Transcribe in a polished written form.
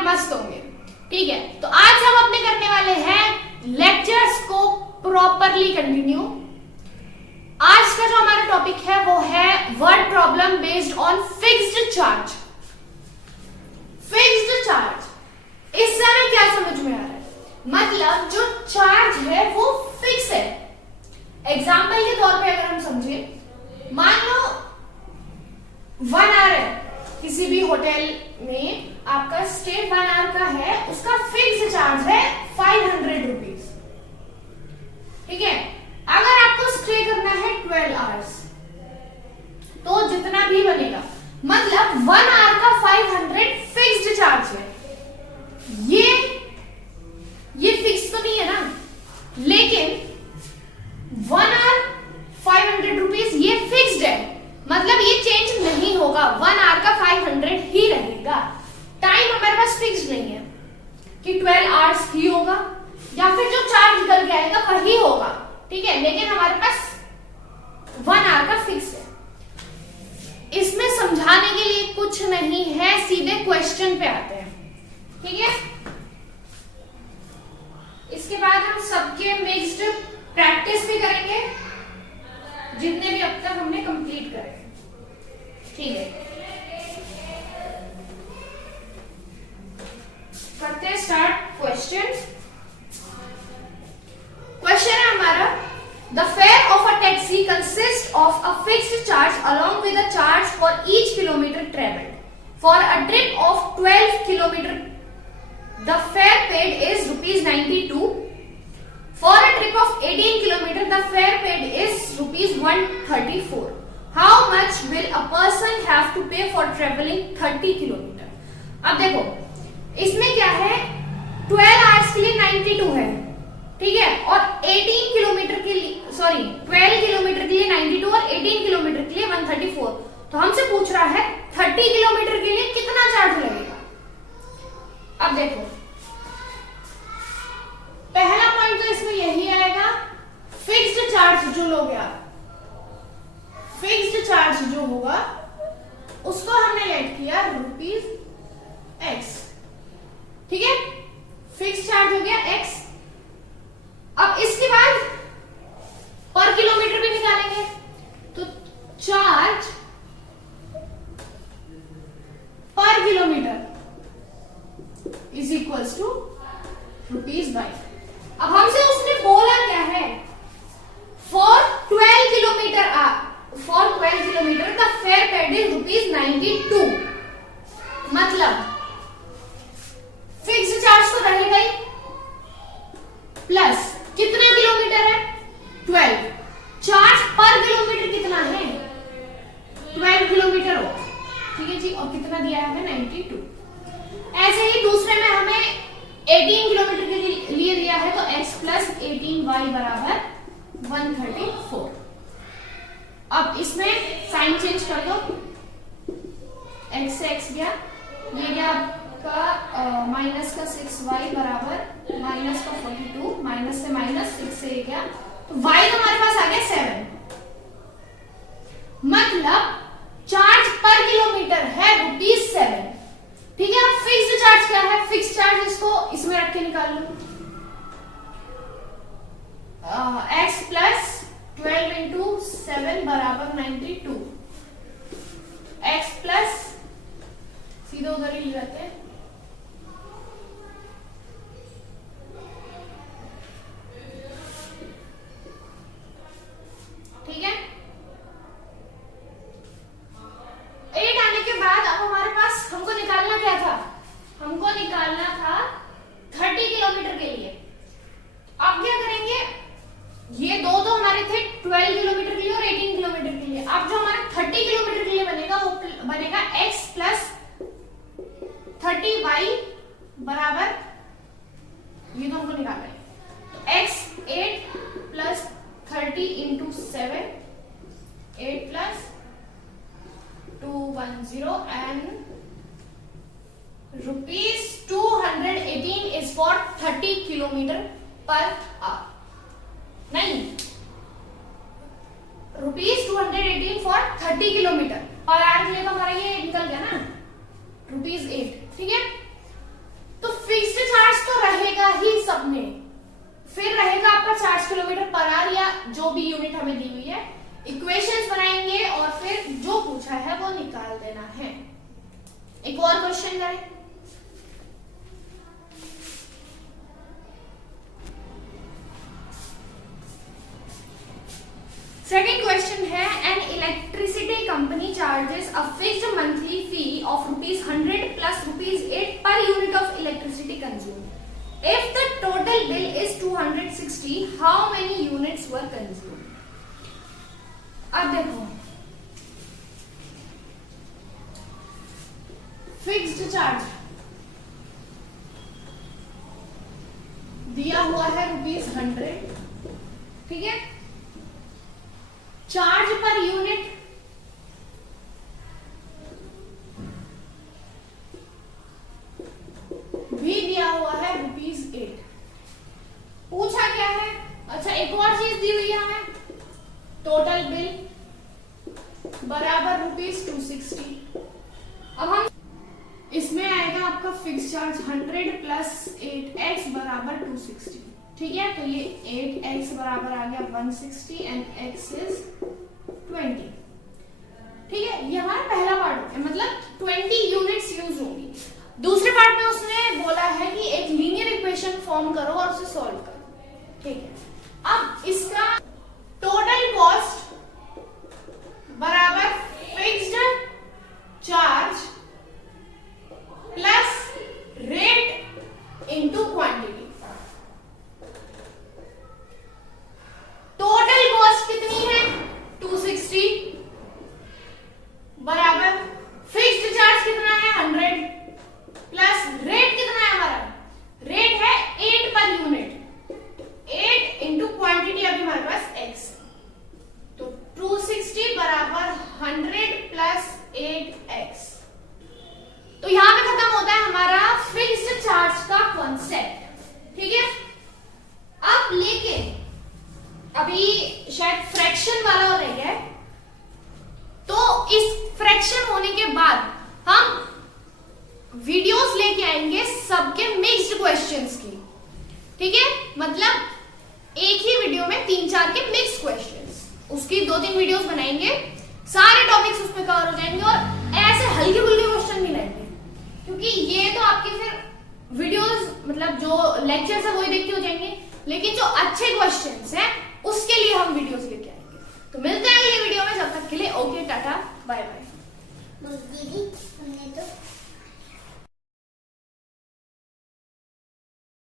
आप मस्त होंगे। ठीक है, तो आज हम अपने करने वाले हैं लेक्चर्स को प्रॉपरली कंटिन्यू। आज का जो हमारा टॉपिक है वो है word problem based on fixed charge. Fixed charge, इससे हमें क्या समझ में आ रहा है? मतलब जो चार्ज है वो फिक्स है। एग्जाम्पल के तौर पे अगर हम समझे, मान लो 1 आवर है किसी भी होटल में, आपका स्टे 1 आवर का है, उसका फिक्स चार्ज है 500 रुपीज। ठीक है, अगर आपको स्टे करना है 12 आवर्स तो जितना भी बनेगा, मतलब 1 आवर का 500 फिक्स्ड चार्ज है। ये फिक्स तो नहीं है ना, लेकिन 1 आवर 500 रुपीज ये फिक्स्ड है, मतलब ये चेंज नहीं होगा। 1 आवर का 500 ही रहेगा। टाइम हमारे पास फिक्स्ड नहीं है कि 12 आवर्स ही होगा या फिर जो चार्ज निकल के आएगा वही होगा। ठीक है, लेकिन हमारे पास 1 आवर का फिक्स है। इसमें समझाने के लिए कुछ नहीं है, सीधे क्वेश्चन पे आते हैं। ठीक है, इसके बाद हम सबके मिक्स्ड प्रैक्टिस भी करेंगे, जितने भी अब तक हमने कंप्लीट करे। ठीक है, करते हैं स्टार्ट क्वेश्चन। क्वेश्चन है हमारा, the fair of a taxi consist of a fixed charge along with a charge for each kilometre travelled. For a trip of 12 kilometre the fare paid is ₹92. For a trip of 18 km the fare paid is ₹134. How much will a person have to pay for traveling 30 km? अब देखो इसमें क्या है, 12 hours के लिए 92 है, ठीक है, और 18 किलोमीटर के लिए 12 किलोमीटर के लिए 92 और 18 किलोमीटर के लिए 134। तो हमसे पूछ रहा है 30 किलोमीटर के लिए कितना चार्ज लगेगा। अब देखो, पहला पॉइंट तो इसमें यही आएगा, फिक्स्ड चार्ज जो लोगे आप, फिक्स्ड चार्ज जो होगा उसको हमने लेट किया ₹X। ठीक है, फिक्स्ड चार्ज हो गया X। अब इसके बाद पर किलोमीटर भी निकालेंगे, तो charge per kilometre is equals to ₹बाई। अब हमसे उसने बोला क्या है, for 12 kilometre the fare paid is ₹92। मतलब फिक्स्ड चार्ज तो रहेगा ही, प्लस कितना किलोमीटर है 12, चार्ज पर किलोमीटर कितना है 12 किलोमीटर हो। ठीक है जी, और कितना दिया है हमें 92। ऐसे ही दूसरे में हमें 18 किलोमीटर के लिए दिया है, तो x प्लस 18y बराबर 134। अब इसमें साइन चेंज कर दो, x से x गया, ये गया आपका माइनस का 6y बराबर माइनस का 42, माइनस से माइनस 6 से ये गया, तो y तो हमारे पास आ गया 7। मतलब चार्ज पर किलोमीटर है ₹7। ठीक है, अब फिक्स्ड चार्ज क्या है, फिक्स्ड चार्ज इसको इसमें रख के निकाल लो, x प्लस 12 इंटू 7 बराबर 92, x प्लस सीधे उधर ही ले जाते हैं, ठीक है। 8 आने के बाद अब हमारे पास हमको निकालना क्या था, हमको निकालना था 30 किलोमीटर के लिए। अब क्या करेंगे, ये दो तो हमारे थे 12 किलोमीटर के लिए और 18 किलोमीटर के लिए। अब जो हमारा 30 किलोमीटर के लिए बनेगा वो बनेगा x प्लस 30y बराबर, ये तो हमको निकालना है, तो x 8 plus 30 into 7, 8 plus 210 and ₹218 is for 30 kilometre per hour. नहीं, ₹218 for 30 किलोमीटर पर आवर के लिए तो हमारा ये निकल गया ना ₹8। ठीक है, निकाल देना है। एक और क्वेश्चन करें। सेकेंड क्वेश्चन है, N electricity company charges a fixed monthly fee of ₹100 plus ₹8 per unit of electricity consume. If the total bill is 260, how many units were consumed? अब देखो, फिक्स्ड चार्ज दिया हुआ है ₹100, ठीक है। चार्ज पर यूनिट भी दिया हुआ है ₹8। पूछा क्या है? अच्छा, एक और चीज दी हुई है हमें, टोटल बिल बराबर ₹260। अब हम इसमें आएगा आपका फिक्स चार्ज 100 प्लस 8x बराबर 260, ठीक है। तो ये 8x बराबर आ गया 160 एंड x इज 20, ठीक है। ये हमारा पहला पार्ट है, मतलब 20 यूनिट्स यूज होंगी। दूसरे पार्ट में उसने बोला है कि एक लीनियर इक्वेशन फॉर्म करो और उसे सॉल्व करो, ठीक है। अब इसका टोटल कॉस्ट बराबर fixed charge plus rate into quantity. Total cost कितनी है? 260 बराबर फिक्स्ड चार्ज कितना है? 100 प्लस रेट कितना है हमारा? रेट है 8 पर यूनिट, 8 इंटू क्वांटिटी अभी हमारे पास x, तो 260 बराबर 100 प्लस 8x। तो यहां पे खत्म होता है हमारा फिक्स्ड चार्ज का कॉन्सेप्ट, ठीक है। अब लेके अभी शायद फ्रैक्शन वाला रह गया, तो इस फ्रैक्शन होने के बाद हम वीडियोस लेके आएंगे सबके मिक्स्ड क्वेश्चंस की, ठीक है। मतलब एक ही वीडियो में 3-4 के मिक्स्ड क्वेश्चंस, उसकी 2-3 वीडियोस बनाएंगे, सारे टॉपिक्स उसमें कवर हो जाएंगे और ऐसे हल्के फुल्के क्वेश्चन भी लाएंगे, क्योंकि ये तो आपकी फिर वीडियोस मतलब जो लेक्चर्स है वही देख के हो जाएंगे, लेकिन जो अच्छे क्वेश्चंस हैं उसके लिए हम वीडियोस लेके आएंगे। तो मिलते हैं अगली वीडियो में, जब तक के लिए ओके, टाटा, बाय बाय।